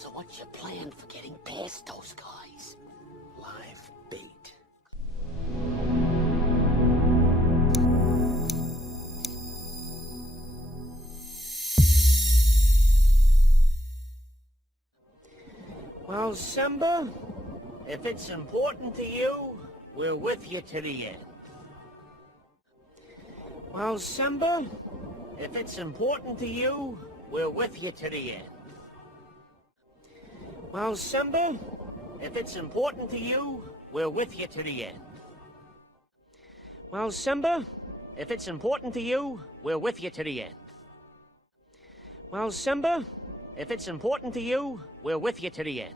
So what's your plan for getting past those guys? Live bait. Well, Simba, if it's important to you, we're with you to the end. Well, Simba, if it's important to you, we're with you to the end. Well, Simba, if it's important to you, we're with you to the end. Well, Simba, if it's important to you, we're with you to the end. Well, Simba, if it's important to you, we're with you to the end.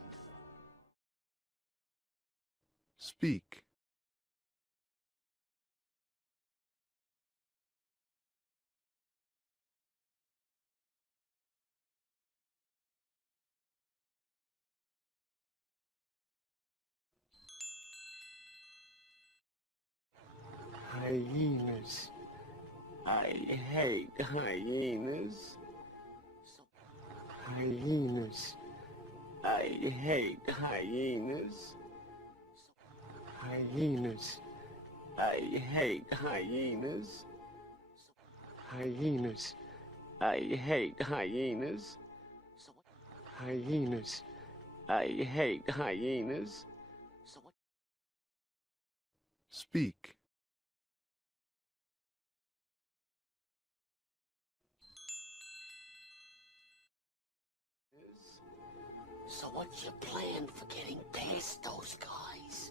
Speak. Hyenas. I hate hyenas. Hyenas. I hate hyenas. Hyenas. I hate hyenas. Hyenas. I hate hyenas. Hyenas. I hate hyenas. Speak. So what's your plan for getting past those guys?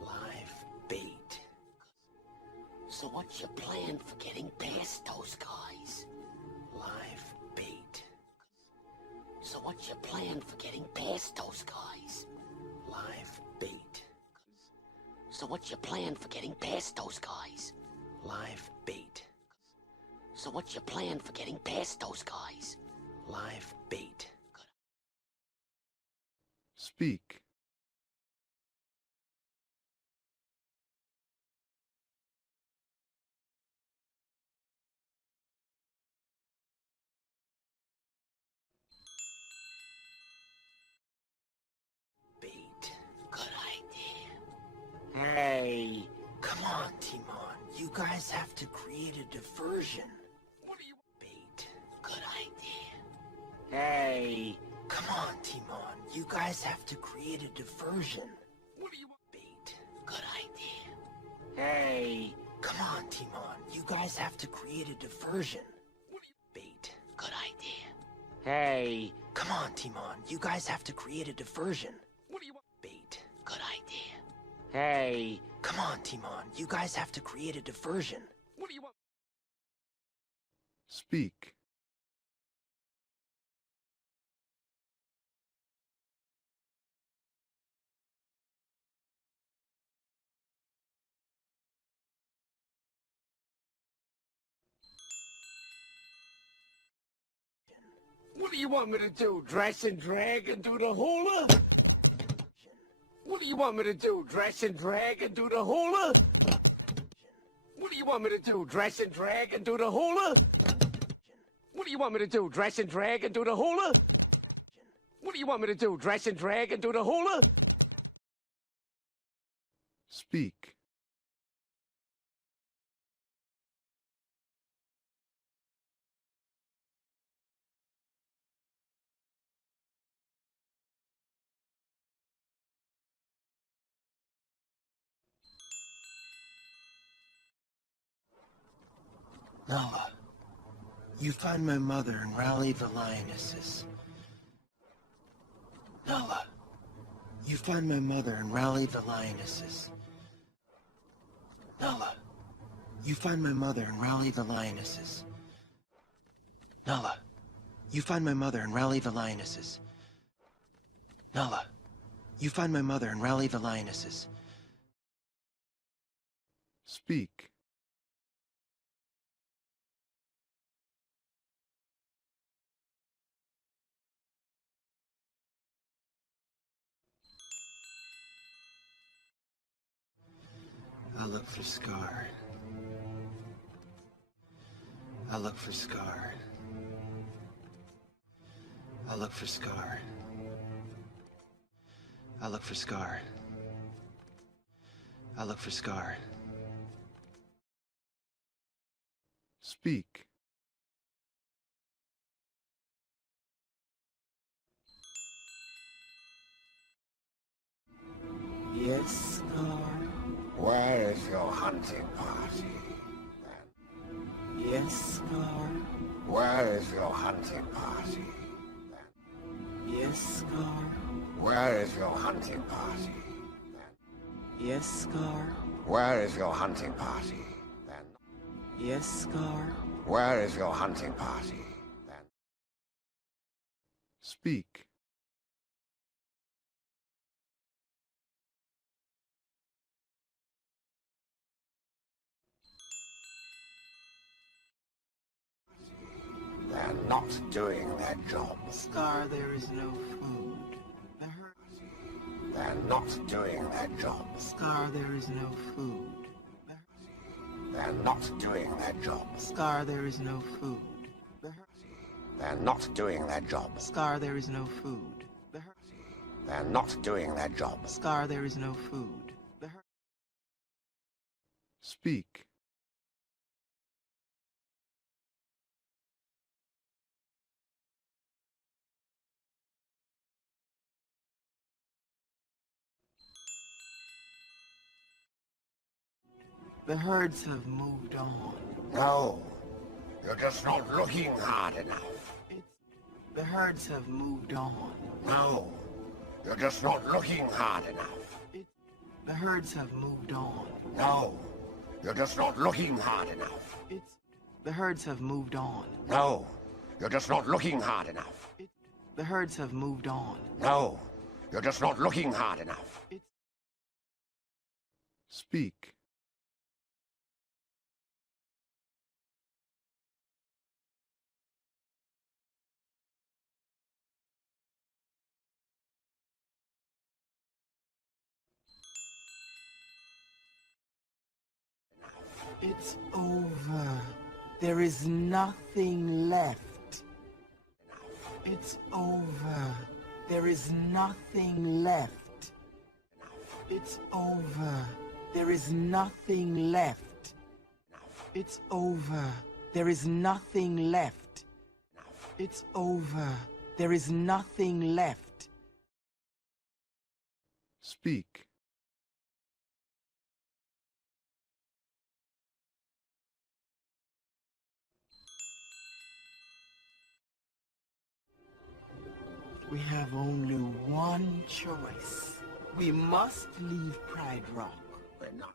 Live bait. So what's your plan for getting past those guys? Live bait. So what's your plan for getting past those guys? Live bait. So what's your plan for getting past those guys? Live bait. So what's your plan for getting past those guys? Live bait. Speak. Bait. Good idea. Hey, Come on, Timon. You guys have to create a diversion. What do you... Bait. Good idea. hey, Come on, Timon. You guys have to create a diversion. What do you want? Bait. Good idea. hey, Come on, Timon. You guys have to create a diversion. What do you... Bait. Good idea. hey, Come on, Timon. You guys have to create a diversion. What do you want? Bait. Good idea. hey, Come on, Timon. You guys have to create a diversion. What do you want? Speak. What do you want me to do? Dress and drag and do the hula? What do you want me to do? Dress and drag and do the hula? What do you want me to do? Dress and drag and do the hula? What do you want me to do? Dress and drag and do the hula? What do you want me to do? Dress and drag and do the hula? Speak. Nala, you find my mother and rally the lionesses. Nala, you find my mother and rally the lionesses. Nala, you find my mother and rally the lionesses. Nala, you find my mother and rally the lionesses. Nala, you find my mother and rally the lionesses. Speak. I look for Scar. I look for Scar. I look for Scar. I look for Scar. I look for Scar. Speak. Yes, Scar? Where is your hunting party? Yes, Scar? Where is your hunting party? Yes, Scar? Where is your hunting party? Yes, Scar? Where is your hunting party? Yes, Scar? Where is your hunting party? Speak. They're not doing their job. Scar, there is no food. They're not doing their job. Scar, there is no food. They're not doing their job. Scar, there is no food. They're not doing their job. Scar, there is no food. They're not doing their job. Scar, there is no food. Speak. The herds have moved on. No, you're just not looking hard enough. The herds have moved on. No, you're just not looking hard enough. The herds have moved on. No, you're just not looking hard enough. The herds have moved on. No, you're just not looking hard enough. The herds have moved on. No, you're just not looking hard enough. Speak. It's over. There is nothing left. It's over. There is nothing left. It's over. There is nothing left. It's over. There is nothing left. It's over. There is nothing left. Speak. We have only one choice. We must leave Pride Rock. We're not.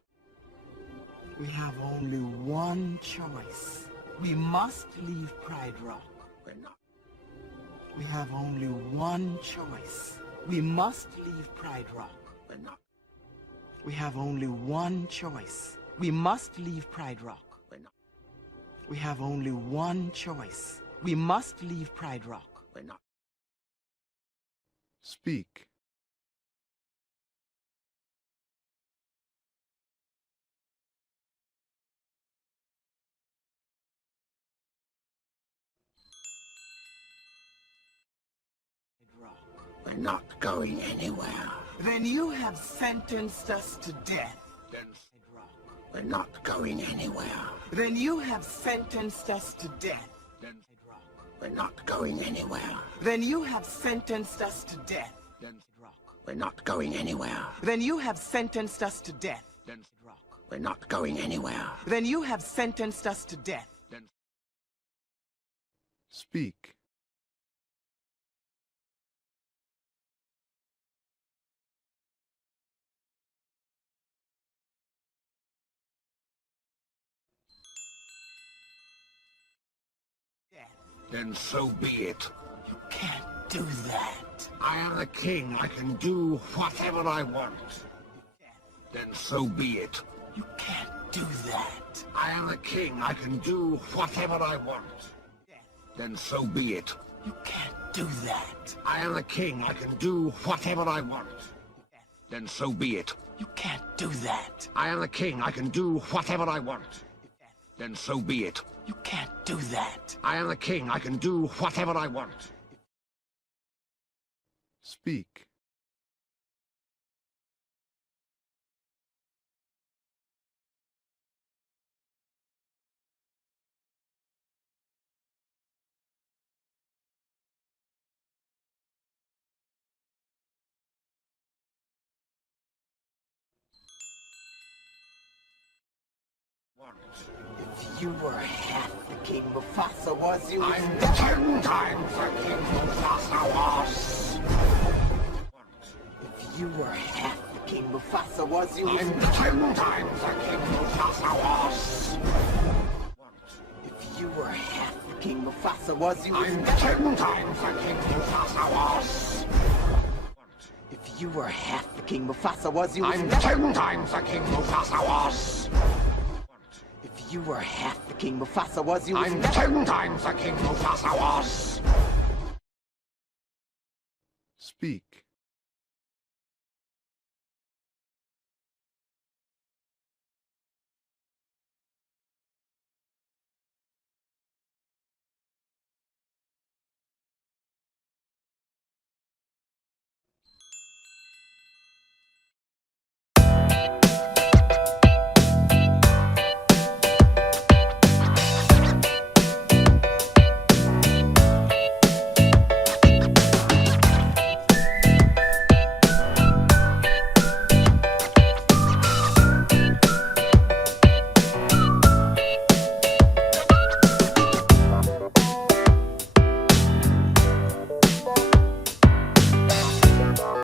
We have only one choice. We must leave Pride Rock. We're not. We have only one choice. We must leave Pride Rock. We're not. We have only one choice. We must leave Pride Rock. We're not. We have only one choice. We must leave Pride Rock. We're not. Speak. We're not going anywhere. Then you have sentenced us to death. We're not going anywhere. Then you have sentenced us to death. We're not going anywhere. Then you have sentenced us to death. We're not going anywhere. Then you have sentenced us to death. We're not going anywhere. Then you have sentenced us to death. Speak. Then so be it. You can't do that. I am the king. I can do whatever I want. Then so be it. You can't do that. I am the king. I can do whatever I want. Then so be it. You can't do that. I am the king. I can do whatever I want. Then so be it. You can't do that. I am the king. I can do whatever I want. Then so be it. You can't do that. I am the king. I can do whatever I want. Speak. If you were half the King Mufasa was, you would... I'm 10 times the King Mufasa was. If you were half the King Mufasa was, you would... I'm 10 times the King Mufasa was. If you were half the King Mufasa was, you would... I'm 10 times the King Mufasa was. If you were half the King Mufasa was, you would... I'm 10 times the King Mufasa was. If you were half the King Mufasa was, you would... I'm 10 times the King Mufasa was. Speak.